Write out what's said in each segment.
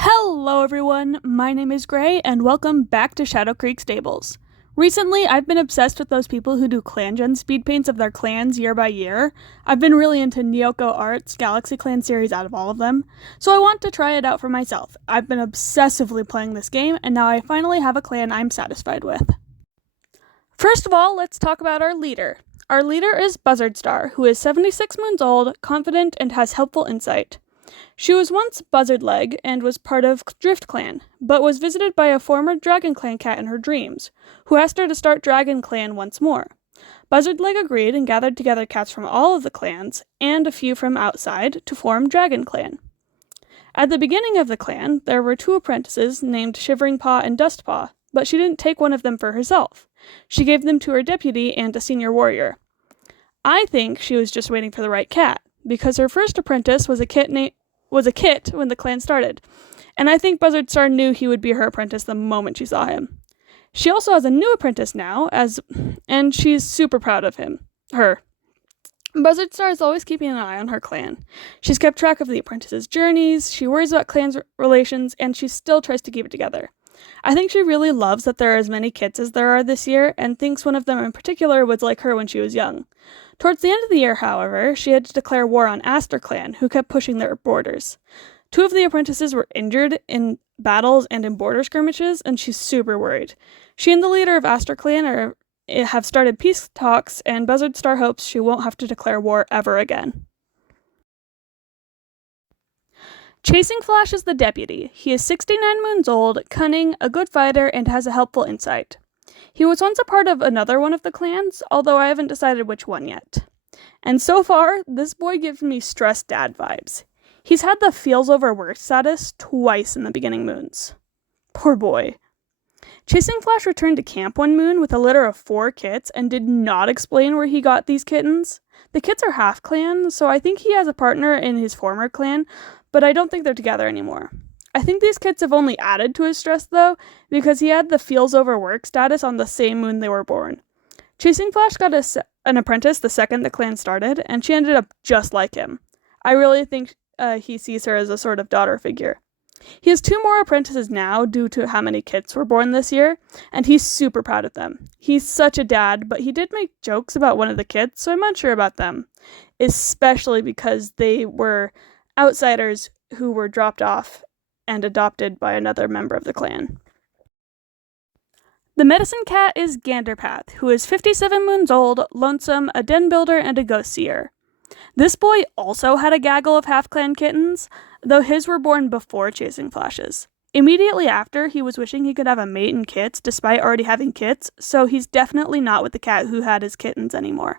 Hello everyone, my name is Gray and welcome back to Shadow Creek Stables. Recently, I've been obsessed with those people who do ClanGen Speedpaints of their clans year by year. I've been really into Nyoko Art's Galaxy Clan series out of all of them, so I want to try it out for myself. I've been obsessively playing this game, and now I finally have a clan I'm satisfied with. First of all, let's talk about our leader. Our leader is Buzzardstar, who is 76 moons old, confident, and has helpful insight. She was once Buzzardleg and was part of Drift Clan, but was visited by a former DragonClan cat in her dreams, who asked her to start DragonClan once more. Buzzardleg agreed and gathered together cats from all of the clans, and a few from outside, to form DragonClan. At the beginning of the clan, there were two apprentices named Shivering Paw and Dust Paw, but she didn't take one of them for herself. She gave them to her deputy and a senior warrior. I think she was just waiting for the right cat, because her first apprentice was a kit when the clan started, and I think Buzzardstar knew he would be her apprentice the moment she saw him. She also has a new apprentice now, and she's super proud of her. Buzzardstar is always keeping an eye on her clan. She's kept track of the apprentices' journeys, she worries about clan's relations, and she still tries to keep it together. I think she really loves that there are as many kits as there are this year, and thinks one of them in particular was like her when she was young. Towards the end of the year, however, she had to declare war on Aster Clan, who kept pushing their borders. Two of the apprentices were injured in battles and in border skirmishes, and she's super worried. She and the leader of Aster Clan have started peace talks, and Buzzardstar hopes she won't have to declare war ever again. Chasing Flash is the deputy. He is 69 moons old, cunning, a good fighter, and has a helpful insight. He was once a part of another one of the clans, although I haven't decided which one yet. And so far, this boy gives me stressed dad vibes. He's had the feels overworked status twice in the beginning moons. Poor boy. Chasing Flash returned to camp one moon with a litter of 4 kits and did not explain where he got these kittens. The kits are half clan, so I think he has a partner in his former clan, but I don't think they're together anymore. I think these kits have only added to his stress, though, because he had the feels overworked status on the same moon they were born. Chasing Flash got an apprentice the second the clan started, and she ended up just like him. I really think he sees her as a sort of daughter figure. He has 2 more apprentices now due to how many kits were born this year, and he's super proud of them. He's such a dad, but he did make jokes about one of the kits, so I'm unsure about them, especially because they were outsiders who were dropped off and adopted by another member of the clan. The medicine cat is Ganderpath, who is 57 moons old, lonesome, a den builder, and a ghost seer. This boy also had a gaggle of half-clan kittens, though his were born before Chasing Flash's. Immediately after, he was wishing he could have a mate and kits despite already having kits, so he's definitely not with the cat who had his kittens anymore.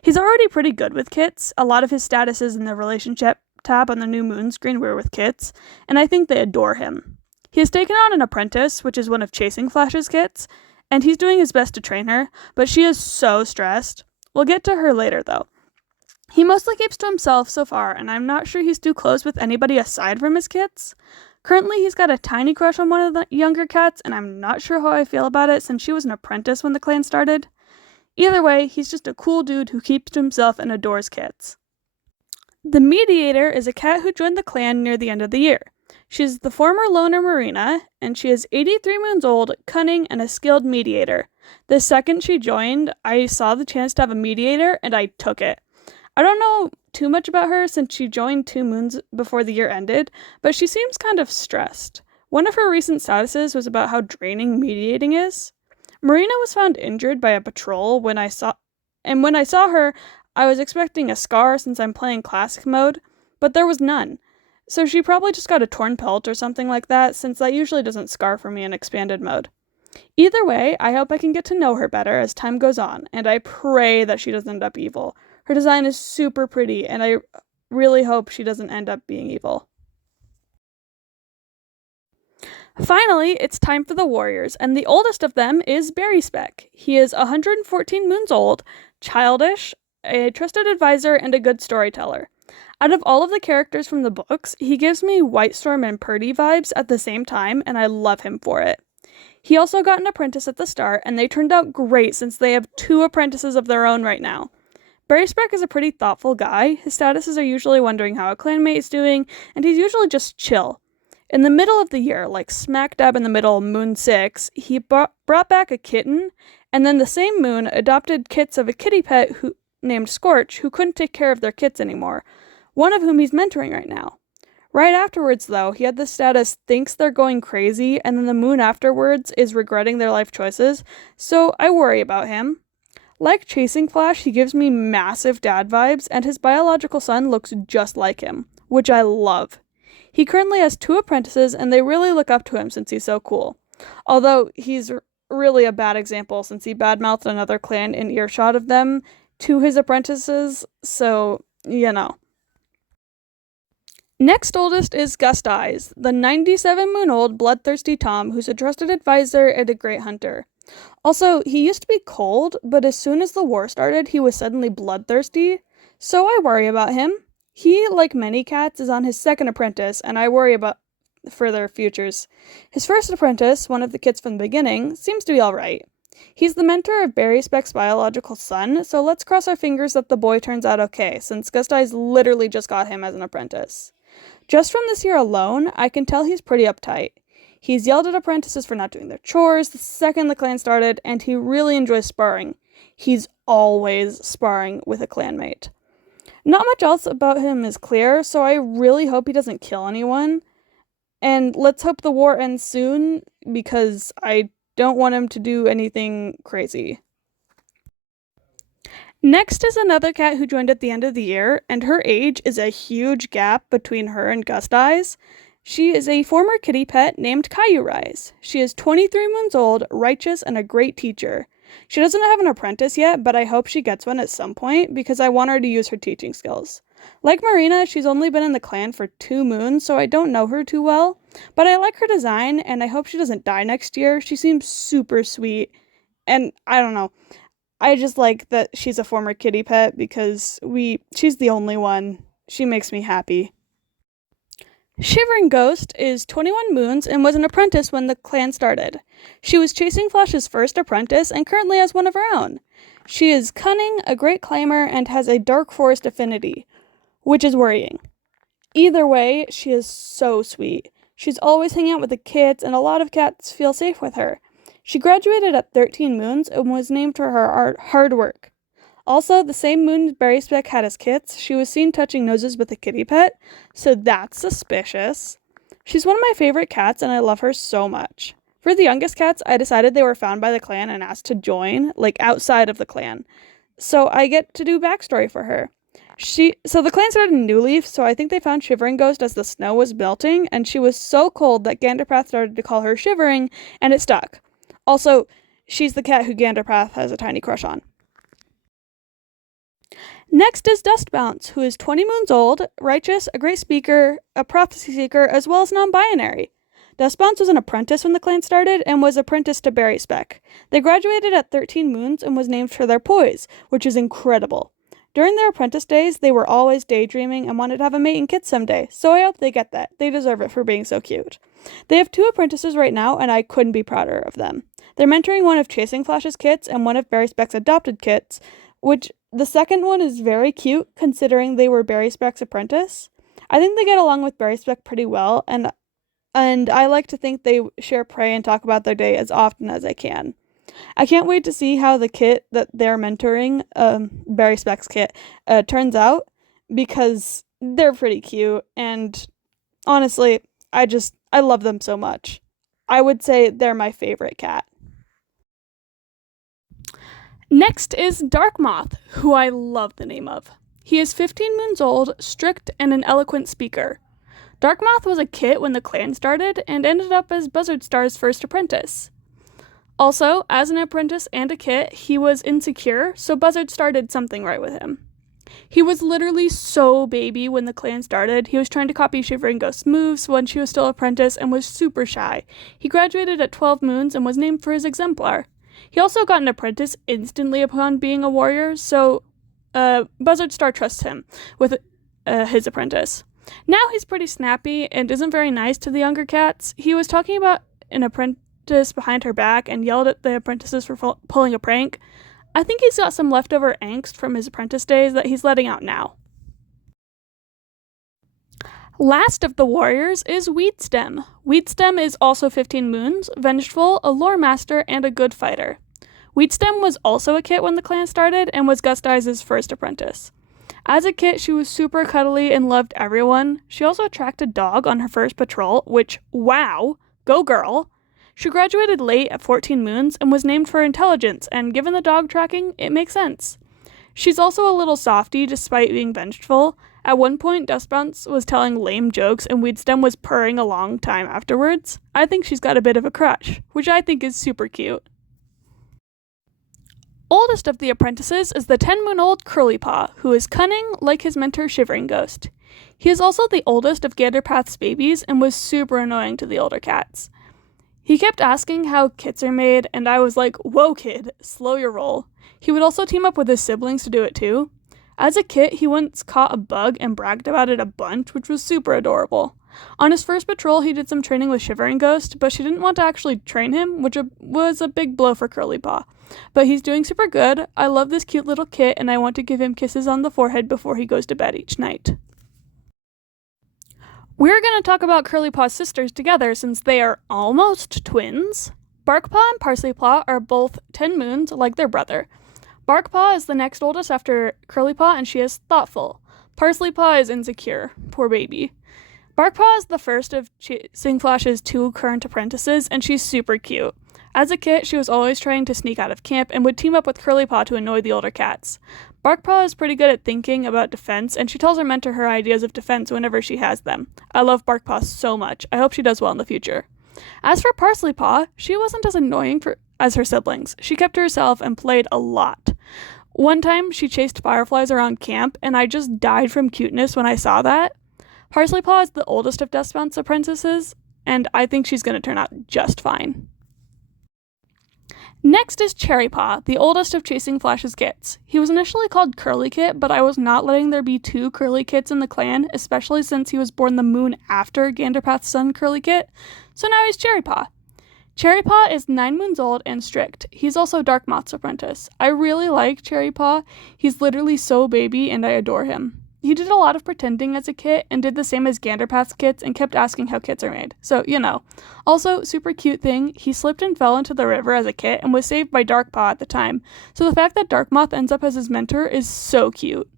He's already pretty good with kits. A lot of his statuses in the relationship tab on the new moon screen were with kits, and I think they adore him. He has taken on an apprentice, which is one of Chasing Flash's kits, and he's doing his best to train her, but she is so stressed. We'll get to her later, though. He mostly keeps to himself so far, and I'm not sure he's too close with anybody aside from his kits. Currently, he's got a tiny crush on one of the younger cats, and I'm not sure how I feel about it since she was an apprentice when the clan started. Either way, he's just a cool dude who keeps to himself and adores kits. The Mediator is a cat who joined the clan near the end of the year. She's the former loner Marina, and she is 83 moons old, cunning, and a skilled mediator. The second she joined, I saw the chance to have a mediator, and I took it. I don't know too much about her since she joined 2 moons before the year ended, but she seems kind of stressed. One of her recent statuses was about how draining mediating is. Marina was found injured by a patrol when I saw her, I was expecting a scar since I'm playing classic mode, but there was none. So she probably just got a torn pelt or something like that, since that usually doesn't scar for me in expanded mode. Either way, I hope I can get to know her better as time goes on, and I pray that she doesn't end up evil. Her design is super pretty, and I really hope she doesn't end up being evil. Finally, it's time for the warriors, and the oldest of them is Berry Speck. He is 114 moons old, childish, a trusted advisor, and a good storyteller. Out of all of the characters from the books, he gives me Whitestorm and Purdy vibes at the same time, and I love him for it. He also got an apprentice at the start, and they turned out great since they have 2 apprentices of their own right now. Berry Speck is a pretty thoughtful guy. His statuses are usually wondering how a clanmate is doing, and he's usually just chill. In the middle of the year, like smack dab in the middle, moon 6, he brought back a kitten, and then the same moon adopted kits of a kitty pet named Scorch, who couldn't take care of their kits anymore, one of whom he's mentoring right now. Right afterwards, though, he had the status thinks they're going crazy, and then the moon afterwards is regretting their life choices, so I worry about him. Like Chasing Flash, he gives me massive dad vibes, and his biological son looks just like him, which I love. He currently has 2 apprentices, and they really look up to him since he's so cool. Although he's really a bad example since he badmouthed another clan in earshot of them to his apprentices, so, you know. Next oldest is Gust Eyes, the 97-moon-old bloodthirsty Tom who's a trusted advisor and a great hunter. Also, he used to be cold, but as soon as the war started, he was suddenly bloodthirsty, so I worry about him. He, like many cats, is on his 2nd apprentice, and I worry about further futures. His 1st apprentice, one of the kits from the beginning, seems to be alright. He's the mentor of Barry Speck's biological son, so let's cross our fingers that the boy turns out okay, since Gust Eyes literally just got him as an apprentice. Just from this year alone, I can tell he's pretty uptight. He's yelled at apprentices for not doing their chores the second the clan started, and he really enjoys sparring. He's always sparring with a clanmate. Not much else about him is clear, so I really hope he doesn't kill anyone. And let's hope the war ends soon, because I don't want him to do anything crazy. Next is another cat who joined at the end of the year, and her age is a huge gap between her and Gust Eyes. She is a former kitty pet named Caillou Rise. She is 23 moons old, righteous, and a great teacher. She doesn't have an apprentice yet, but I hope she gets one at some point because I want her to use her teaching skills. Like Marina, she's only been in the clan for 2 moons, so I don't know her too well, but I like her design, and I hope she doesn't die next year. She seems super sweet, and I don't know. I just like that she's a former kitty pet because she's the only one. She makes me happy. Shivering Ghost is 21 moons and was an apprentice when the clan started. She was Chasing Flash's 1st apprentice and currently has one of her own. She is cunning, a great climber, and has a dark forest affinity, which is worrying. Either way, she is so sweet. She's always hanging out with the kids, and a lot of cats feel safe with her. She graduated at 13 moons and was named for her hard work. Also, the same moon Barry Speck had as kits, she was seen touching noses with a kitty pet, so that's suspicious. She's one of my favorite cats, and I love her so much. For the youngest cats, I decided they were found by the clan and asked to join, like outside of the clan. So I get to do backstory for her. So the clan started in New Leaf, so I think they found Shivering Ghost as the snow was melting, and she was so cold that Ganderpath started to call her Shivering, and it stuck. Also, she's the cat who Ganderpath has a tiny crush on. Next is Dust Bounce, who is 20 moons old, righteous, a great speaker, a prophecy seeker, as well as non-binary. Dust Bounce was an apprentice when the clan started and was apprenticed to Barry Speck. They graduated at 13 moons and was named for their poise, which is incredible. During their apprentice days, they were always daydreaming and wanted to have a mate and kids someday, so I hope they get that. They deserve it for being so cute. They have 2 apprentices right now, and I couldn't be prouder of them. They're mentoring one of Chasing Flash's kits and one of Barry Speck's adopted kits, which the second one is very cute considering they were Barry Speck's apprentice. I think they get along with Barry Speck pretty well, and I like to think they share prey and talk about their day as often as I can. I can't wait to see how the kit that they're mentoring, Barry Speck's kit, turns out, because they're pretty cute, and honestly, I love them so much. I would say they're my favorite cat. Next is Dark Moth, who I love the name of. He is 15 moons old, strict, and an eloquent speaker. Dark Moth was a kit when the clan started and ended up as Buzzard Star's 1st apprentice. Also, as an apprentice and a kit, he was insecure, so Buzzard Star did something right with him. He was literally so baby when the clan started. He was trying to copy Shivering Ghost's moves when she was still apprentice and was super shy. He graduated at 12 moons and was named for his exemplar. He also got an apprentice instantly upon being a warrior, so Buzzard Star trusts him with his apprentice. Now he's pretty snappy and isn't very nice to the younger cats. He was talking about an apprentice behind her back and yelled at the apprentices for pulling a prank. I think he's got some leftover angst from his apprentice days that he's letting out now. Last of the warriors is Wheatstem. Wheatstem is also 15 moons, vengeful, a lore master, and a good fighter. Wheatstem was also a kit when the clan started and was Gus Dye's first apprentice. As a kit, she was super cuddly and loved everyone. She also tracked a dog on her first patrol, which, wow, go girl! She graduated late at 14 moons and was named for intelligence, and given the dog tracking, it makes sense. She's also a little softy despite being vengeful. At one point, Dustbounce was telling lame jokes and Wheatstem was purring a long time afterwards. I think she's got a bit of a crush, which I think is super cute. Oldest of the apprentices is the 10-moon-old Curlypaw, who is cunning like his mentor Shivering Ghost. He is also the oldest of Ganderpath's babies and was super annoying to the older cats. He kept asking how kits are made, and I was like, whoa kid, slow your roll. He would also team up with his siblings to do it too. As a kit, he once caught a bug and bragged about it a bunch, which was super adorable. On his first patrol, he did some training with Shivering Ghost, but she didn't want to actually train him, which was a big blow for Curlypaw. But he's doing super good. I love this cute little kit, and I want to give him kisses on the forehead before he goes to bed each night. We're going to talk about Curlypaw's sisters together since they are almost twins. Barkpaw and Parsleypaw are both 10 moons like their brother. Barkpaw is the next oldest after Curlypaw, and she is thoughtful. Parsleypaw is insecure. Poor baby. Barkpaw is the first of Chasing Flash's 2 current apprentices, and she's super cute. As a kit, she was always trying to sneak out of camp and would team up with Curlypaw to annoy the older cats. Barkpaw is pretty good at thinking about defense, and she tells her mentor her ideas of defense whenever she has them. I love Barkpaw so much. I hope she does well in the future. As for Parsleypaw, she wasn't as annoying as her siblings. She kept to herself and played a lot. One time, she chased fireflies around camp, and I just died from cuteness when I saw that. Parsleypaw is the oldest of Dustbounce apprentices, and I think she's going to turn out just fine. Next is Cherrypaw, the oldest of Chasing Flash's kits. He was initially called Curly Kit, but I was not letting there be 2 Curly Kits in the clan, especially since he was born the moon after Ganderpath's son Curly Kit, so now he's Cherrypaw. Cherrypaw is 9 moons old and strict. He's also Darkmoth's apprentice. I really like Cherrypaw. He's literally so baby and I adore him. He did a lot of pretending as a kit and did the same as Ganderpath's kits and kept asking how kits are made. So, you know. Also, super cute thing, he slipped and fell into the river as a kit and was saved by Darkpaw at the time. So the fact that Darkmoth ends up as his mentor is so cute.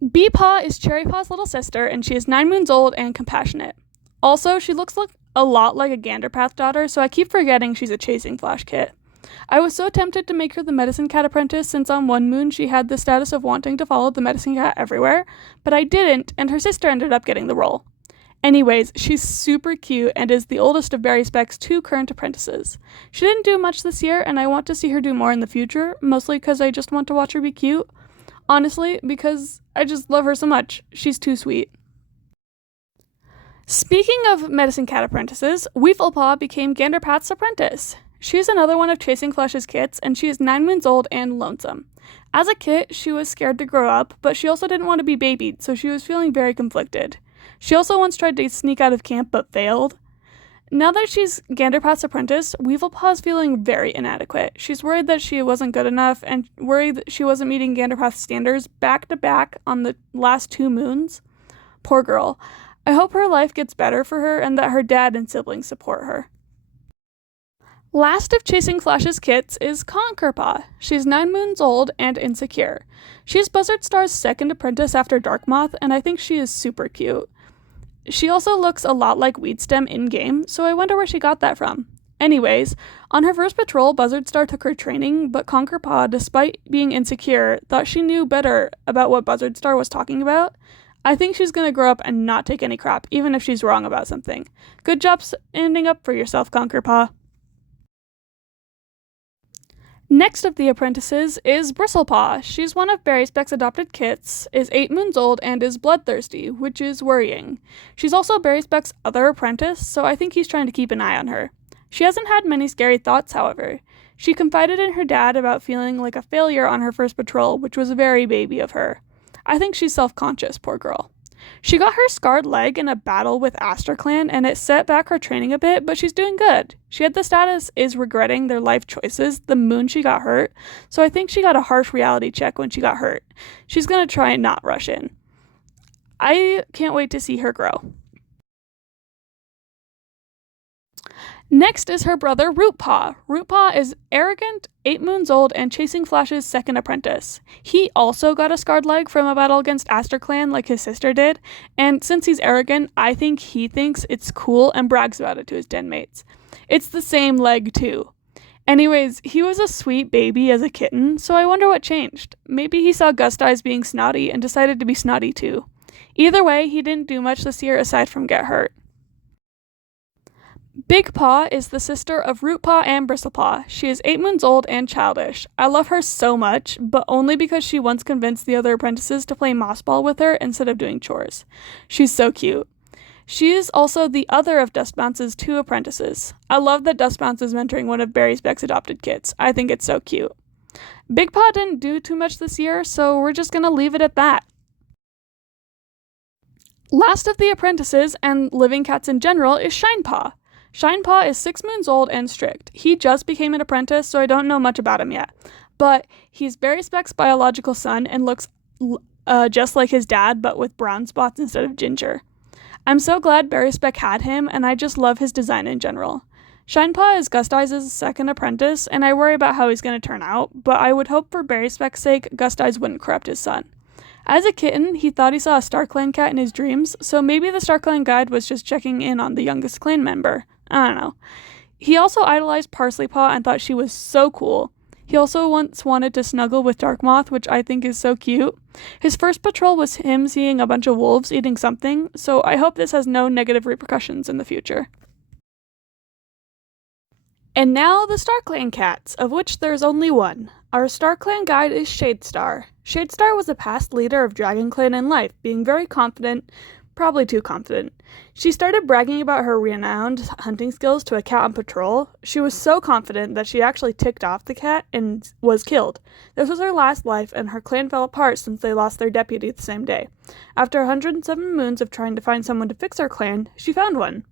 Beepaw is Cherrypaw's little sister and she is 9 moons old and compassionate. Also, she looks a lot like a Ganderpath daughter, so I keep forgetting she's a Chasing Flash kit. I was so tempted to make her the Medicine Cat apprentice since on one moon she had the status of wanting to follow the Medicine Cat everywhere, but I didn't, and her sister ended up getting the role. Anyways, she's super cute and is the oldest of Barry Speck's 2 current apprentices. She didn't do much this year, and I want to see her do more in the future, mostly because I just want to watch her be cute. Honestly, because I just love her so much. She's too sweet. Speaking of Medicine Cat apprentices, Weeflepaw became Ganderpath's apprentice. She's another one of Chasing Flash's kits, and she is 9 moons old and lonesome. As a kit, she was scared to grow up, but she also didn't want to be babied, so she was feeling very conflicted. She also once tried to sneak out of camp, but failed. Now that she's Ganderpath's apprentice, Weevlepaw is feeling very inadequate. She's worried that she wasn't good enough, and worried that she wasn't meeting Ganderpath's standards back-to-back on the last 2 moons. Poor girl. I hope her life gets better for her, and that her dad and siblings support her. Last of Chasing Flash's kits is Conquerpaw. She's 9 moons old and insecure. She's Buzzard Star's second apprentice after Darkmoth, and I think she is super cute. She also looks a lot like Weedstem in-game, so I wonder where she got that from. Anyways, on her first patrol, Buzzard Star took her training, but Conquerpaw, despite being insecure, thought she knew better about what Buzzard Star was talking about. I think she's gonna grow up and not take any crap, even if she's wrong about something. Good job standing up for yourself, Conquerpaw. Next of the apprentices is Bristlepaw. She's one of Barry Speck's adopted kits, is 8 moons old, and is bloodthirsty, which is worrying. She's also Barry Speck's other apprentice, so I think he's trying to keep an eye on her. She hasn't had many scary thoughts, however. She confided in her dad about feeling like a failure on her first patrol, which was very baby of her. I think she's self-conscious, poor girl. She got her scarred leg in a battle with AstraClan, and it set back her training a bit, but she's doing good. She had the status is regretting their life choices the moon she got hurt, so I think she got a harsh reality check when she got hurt. She's gonna try and not rush in. I can't wait to see her grow. Next is her brother Rootpaw. Rootpaw is arrogant, 8 moons old, and Chasing Flash's second apprentice. He also got a scarred leg from a battle against AstroClan like his sister did, and since he's arrogant, I think he thinks it's cool and brags about it to his den mates. It's the same leg too. Anyways, he was a sweet baby as a kitten, so I wonder what changed. Maybe he saw Gust Eyes being snotty and decided to be snotty too. Either way, he didn't do much this year aside from get hurt. Big Paw is the sister of Rootpaw and Bristlepaw. She is 8 moons old and childish. I love her so much, but only because she once convinced the other apprentices to play moss ball with her instead of doing chores. She's so cute. She is also the other of Dust Bounce's 2 apprentices. I love that Dust Bounce is mentoring one of Barry Speck's adopted kids. I think it's so cute. Big Paw didn't do too much this year, so we're just gonna leave it at that. Last of the apprentices, and living cats in general, is Shinepaw. Shinepaw is 6 moons old and strict. He just became an apprentice, so I don't know much about him yet. But he's Barry Speck's biological son and looks just like his dad, but with brown spots instead of ginger. I'm so glad Barry Speck had him, and I just love his design in general. Shinepaw is Gust Eyes' second apprentice, and I worry about how he's going to turn out, but I would hope for Barry Speck's sake Gust Eyes wouldn't corrupt his son. As a kitten, he thought he saw a StarClan cat in his dreams, so maybe the StarClan guide was just checking in on the youngest clan member. I don't know. He also idolized Parsleypaw and thought she was so cool. He also once wanted to snuggle with Darkmoth, which I think is so cute. His first patrol was him seeing a bunch of wolves eating something, so I hope this has no negative repercussions in the future. And now the StarClan cats, of which there's only one. Our StarClan guide is Shadestar. Shadestar was a past leader of DragonClan in life, being very confident, probably too confident. She started bragging about her renowned hunting skills to a cat on patrol. She was so confident that she actually ticked off the cat and was killed. This was her last life, and her clan fell apart since they lost their deputy the same day. After 107 moons of trying to find someone to fix her clan, she found one.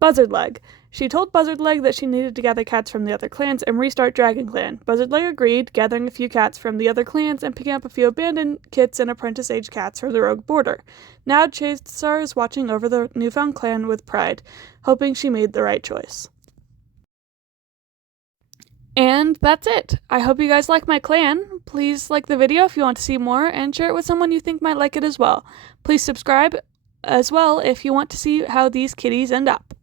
Buzzardleg. She told Buzzardleg that she needed to gather cats from the other clans and restart DragonClan. Buzzardleg agreed, gathering a few cats from the other clans and picking up a few abandoned kits and apprentice-age cats for the rogue border. Now Chasestar is watching over the newfound clan with pride, hoping she made the right choice. And that's it. I hope you guys like my clan. Please like the video if you want to see more, and share it with someone you think might like it as well. Please subscribe as well if you want to see how these kitties end up.